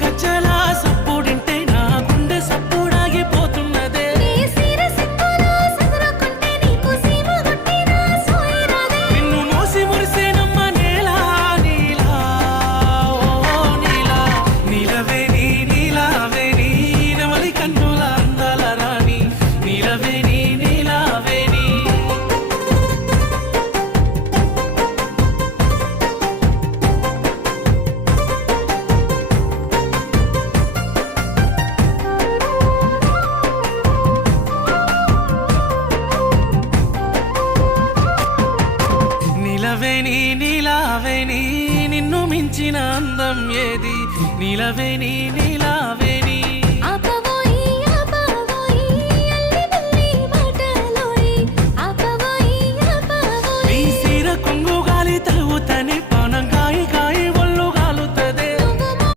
గజ్జల సప్పుడింటే నా గుండె సప్పుడాగిపోతున్నదే నిన్ను మోసి మురిసేనమ్మ నేలా నీలా ఓ నీలా నీలవే నీ నీలావే నీ నెమలి కన్నుల అందాల రాణి నీలవే నీ నీలావే నీ నీలవే నీ నీలావే నీ నిన్ను మించిన అందం ఏది నీలవే నీ నీలావే